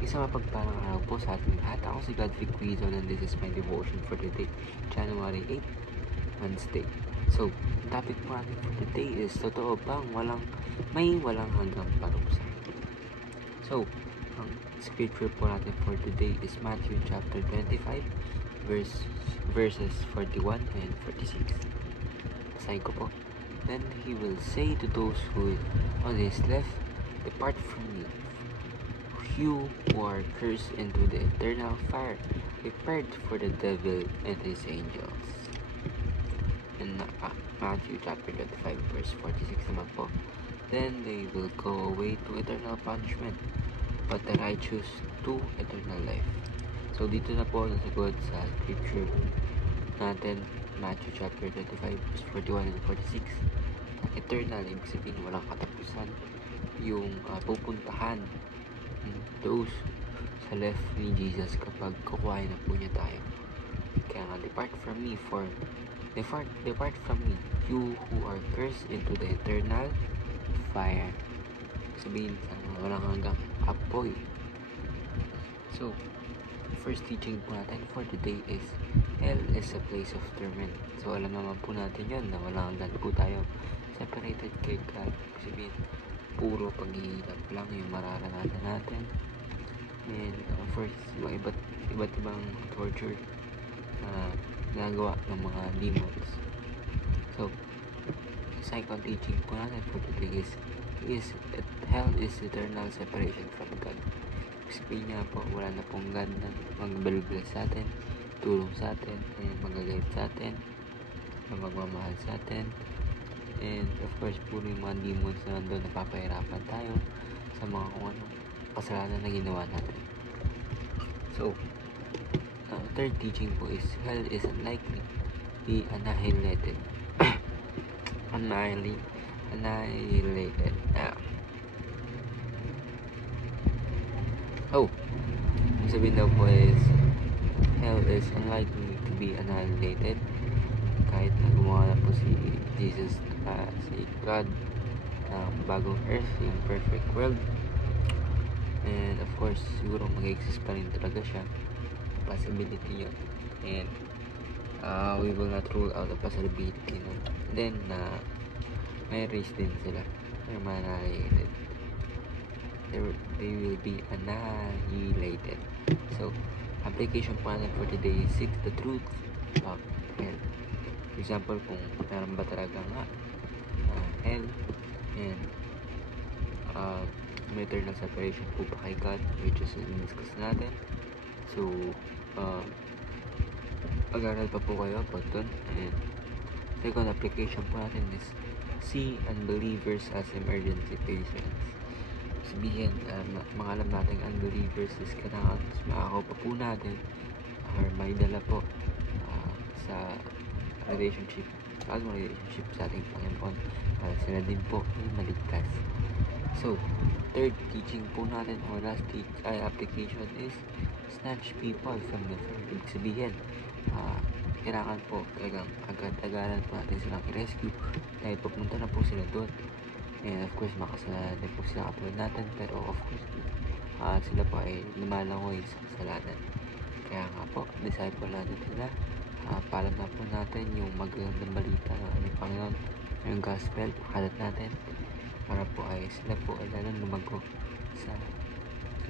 Isang mapagpalang araw po sa ating lahat. Ako si Godfrey Quizon and this is my devotion for today, January 8, Wednesday. So, ang topic po natin for today is, totoo bang may walang hanggang parusa? So, ang scripture po natin for today is Matthew chapter 25, verses 41 and 46. Basahin ko po. Then he will say to those who on his left, "Depart from me, you who are cursed, into the eternal fire, prepared for the devil and his angels." In Matthew chapter 25 verse 46 naman po. Then they will go away to eternal punishment, but the righteous to eternal life. So dito na po nasagot sa scripture natin, Matthew chapter 25 verse 41 and 46. Eternal, ibig sabihin walang katapusan, yung pupuntahan those sa left ni Jesus kapag kukuhain na po niya tayo. Kaya nga, depart from me, you who are cursed, into the eternal fire. Sabihin sa walang hanggang apoy. So, first teaching po natin for today is, hell is a place of torment. So, alam naman po natin yun na walang hanggan po tayo separated kay God. Sabihin, puro paghihirap lang yung mararanasan natin. And first, iba't ibang torture na nagawa ng mga demons. So, second teaching po natin for today is hell is eternal separation from God. Sabihin niya po, wala na pong God na magbalubla sa atin, tulong sa atin, and magagalit sa atin, na magmamahal sa atin. And of course, puro yung mga demons na nandun, napapahirapan tayo sa mga kung anong kasalanan na ginawa natin. So, third teaching po is, hell is unlikely be annihilated. Annihilated. Sabihin daw po is, hell is unlikely to be annihilated kahit na gumawa na po si Jesus, si God, bagong earth, yung perfect world. And of course, siguro mag-exist pa rin talaga siya, possibility yun. And we will not rule out the possibility, no? Then may race din sila, they're annihilated, they will be annihilated. So, application po natin for today is, seek the truth about hell. For example, kung meron ba talaga nga hell, and may eternal separation po pa kay God, which is in-discuss natin. So, pag-aral pa po kayo about dun. And second application po natin is, see unbelievers as emergency patients. Sabihin, mga alam natin unbelievers is kailangan makakaw pa po natin or may dala po sa relationship sa ating Panginoon, sila din po ay maligtas. So, third teaching po natin o last application is, snatch people from the fire. Ibig sabihin, kailangan po talagang agad-agaran po natin silang i-rescue dahil pupunta na po sila doon. And of course, makasalanan din po sila katulad natin, pero of course, sila po ay lumalangoy sa kasalanan. Kaya nga po, disciple natin sila. Paalam na po natin yung magandang balita ng aming Panginoon, yung gospel, pakalat natin para po ay sila po ay lalong lumago sa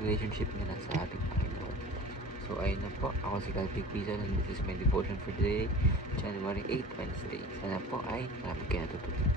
relationship nila sa ating Panginoon. So ayun na po, ako si Godfrey Quizon and this is my devotion for today, January 8, Wednesday. Sana po ay marami kayo natutunan.